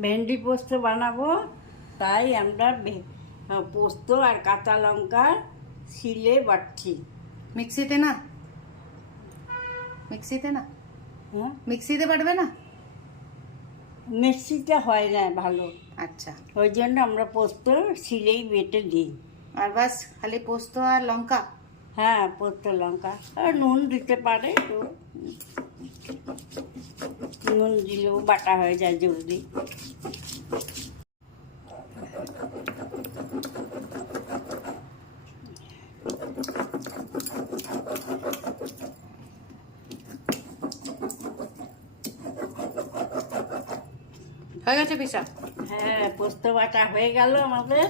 ভেন্ডি পোস্ত বানাবো। তাই আমরা পোস্ত আর কাঁচা লঙ্কা শিলে বাটছি। মিক্সিতে না? মিক্সিতে না? হ্যাঁ মিক্সিতে বাটবে না? মিক্সিটা হয় না ভালো। আচ্ছা। ওই জন্য আমরা পোস্ত শিলেই বেটে দিই। আর বাস খালি পোস্ত আর লঙ্কা? হ্যাঁ পোস্ত লঙ্কা। আর নুন দিতে পারে তো। নুন দিলেও বাটা হয়ে যায় জলদি। হয়ে গেছে পিসা? হ্যাঁ পোস্ত বাটা হয়ে গেল আমাদের।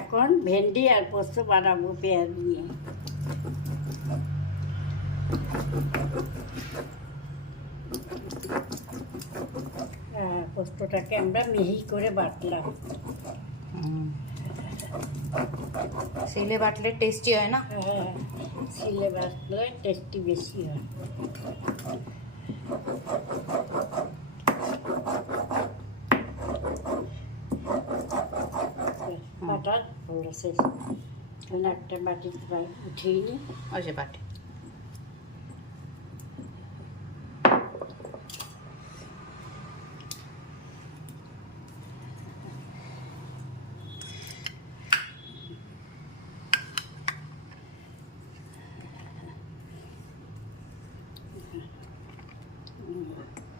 এখন ভেন্ডি আর পোস্ত বানাবো পেঁয়াজ দিয়ে পোস্তটাকে আমরা মিহি করে বাটলাম। শিলে বাটলে টেস্টি হয় না? হ্যাঁ শিলে বাটলে টেস্টি বেশি হয়। বাটা হলো শেষ। একটা বাটি উঠিয়ে নিই ওই যে বাটে।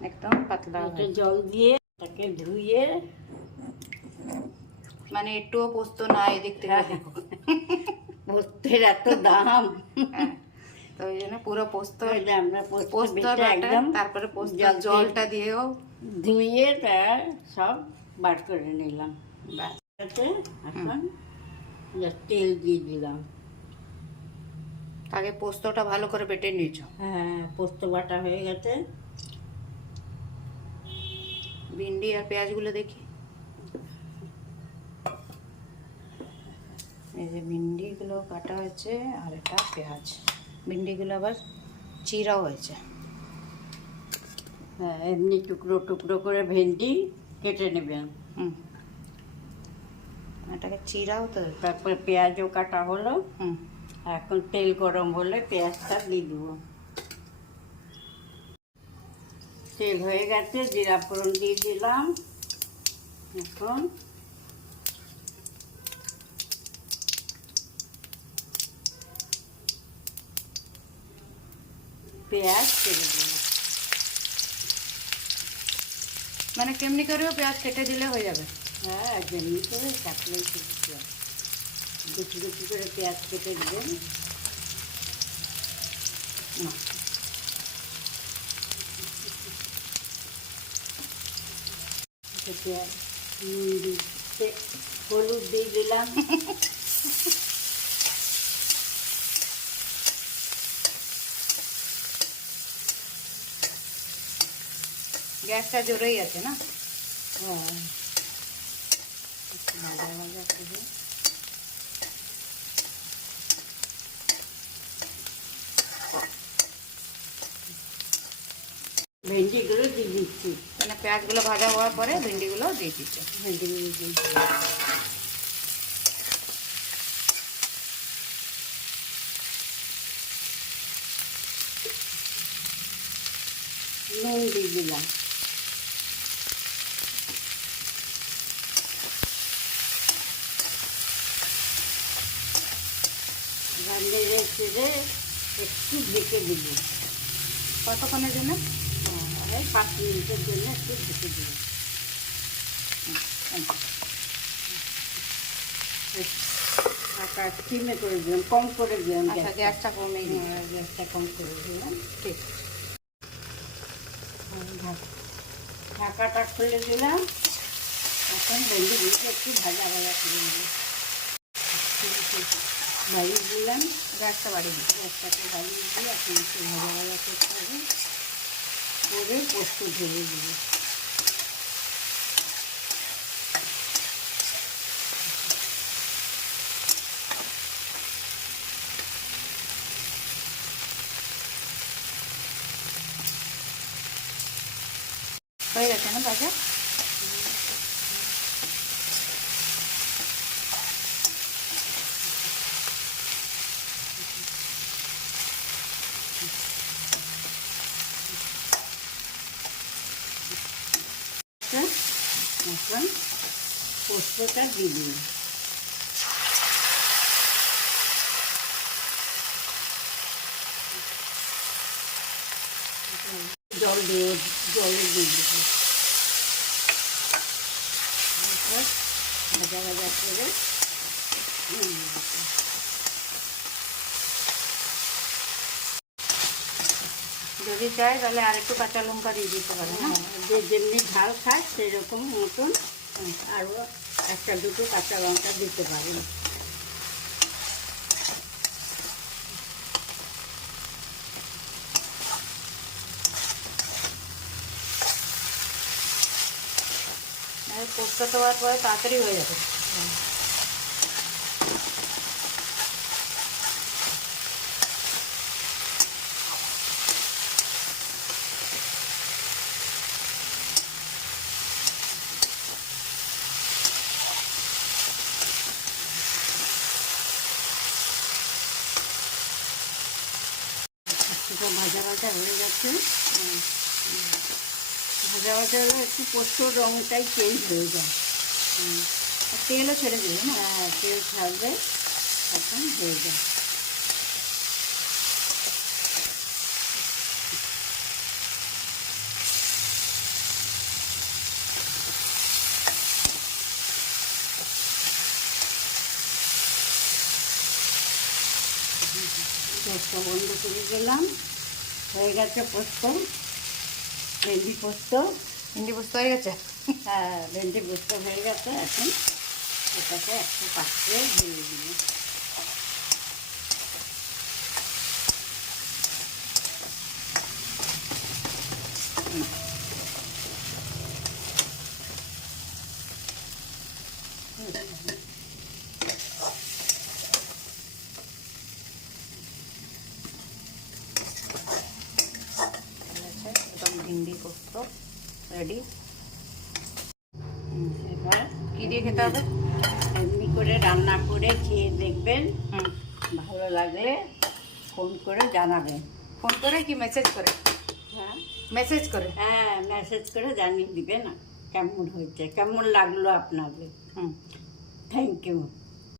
একদম পাতলা একটু হয়। জল দিয়ে তাকে ধুয়ে মানে একটুও পোস্ত নাই এদিক থেকে হ্যাঁ। দেখো পোস্তের এত দাম হ্যাঁ। তো ওই জন্য পুরো পোস্ত ওই যে আমরা পোস্ত পোস্ত বেটে বাটা একদম তারপরে পোস্ত জল দিয়ে- জলটা দিয়েও ধুয়ে তা সব বার করে নিলাম ব্যাস তাতে এখন just তেল দিয়ে দিলাম আগে পোস্তটা ভালো করে বেটে নিয়েছো হ্যাঁ পোস্ত বাটা হয়ে গেছে ভিন্ডি আর পেঁয়াজগুলো দেখি। এই যে ভিন্ডিগুলো কাটা হয়েছে আর এটা পেঁয়াজ। ভিন্ডিগুলো আবার চিরাও হয়েছে। হ্যাঁ এমনি টুকরো টুকরো করে ভেন্ডি কেটে নেবেন হুম। এটাকে চিরাও তো তারপরে পেঁয়াজও কাটা হলো। হুম। এখন তেল গরম হলে পেঁয়াজটা দিয়ে দেবো। তেল হয়ে গেছে জিরা ফোড়ন দিয়ে দিলাম। এখন পেঁয়াজ কেটে দেবো মানে কেমনি করেও পেঁয়াজ কেটে দিলে হয়ে যাবে। হ্যাঁ যেমনি করে কাটলেই ঠিক দুটি দুটি করে পেঁয়াজ কেটে দেবেন না। পেঁয়াজ নুন দিতে হলুদ দিয়ে দিলাম। গ্যাসটা জোরেই আছে না? হ্যাঁ। একটু মজা ভাজা করে ভেন্ডিগুলো দিয়ে দিচ্ছি। মানে পেঁয়াজগুলো ভাজা হওয়ার পরে ভিন্ডিগুলো দিয়ে দিচ্ছে। ভেন্ডিগুলো দিয়ে নুন দিয়ে দিলাম। রান্নে রেখে একটু ঢেকে দিল কতক্ষণের জন্য? এই পাঁচ মিনিটের জন্য একটু ঢেকে দিল আটা স্টিমে করে দিলাম কম করে দিলাম আচ্ছা গ্যাসটা। দিই। হ্যাঁ, গ্যাসটা কম করে দিলাম ঠিক। ঢাক- ঢাকাটা খুলে দিলাম। এখন ভেন্ডিগুলো একটু ভাজা ভাজা করে দিলাম ভাজিয়ে দিলাম। গ্যাসটা বাড়িয়ে দিই। গ্যাসটাকে ভাজিয়ে দিয়ে এখন একটু ভাজা ভাজা করতে হবে। করে পোস্ত ঢেলে দিব। হয়ে গেছে না ভাজা? গেছে এখন পোস্তটা দিয়ে দিন জল দিয়ে জলে দিয়ে দেবো ভাজা ভাজা করে যদি চাই তাহলে আর একটু কাঁচা লঙ্কা দিয়ে দিতে পারে না হ্যাঁ, যে যেমনি ঝাল খায় সেরকম মতন আরও একটা দুটো কাঁচা লঙ্কা দিতে পারেন। আর পোস্ত দেওয়ার পরে তাড়াতাড়ি হয়ে যাবে। সেটা ভাজা ভাজা হয়ে গেছে। ভাজা ভাজা হলে একটু পোস্তর রঙটাই চেঞ্জ হয়ে যায়। তেলও ছেড়ে দেবে না? হ্যাঁ তেল ছাড়বে তখন হয়ে যায়। পোস্ত বন্ধ করে দিলাম। হয়ে গেছে পোস্ত। ভেন্ডি পোস্ত। ভেন্ডি পোস্ত হয়ে গেছে? হ্যাঁ ভেন্ডি পোস্ত হয়ে গেছে এখন। এটাকে একটু পাত্রে ভেঙে দিব ঠিক আছে একদম ভিন্ডি পোস্ত রেডি এবার কী দিয়ে খেতে হবে। এমনি করে রান্না করে খেয়ে দেখবেন। ভালো লাগলে ফোন করে জানাবেন। ফোন করে কি মেসেজ করে? হ্যাঁ। মেসেজ করে? হ্যাঁ মেসেজ করে জানিয়ে দিবেন কেমন হয়েছে কেমন লাগল আপনাদের। হুম। Thank you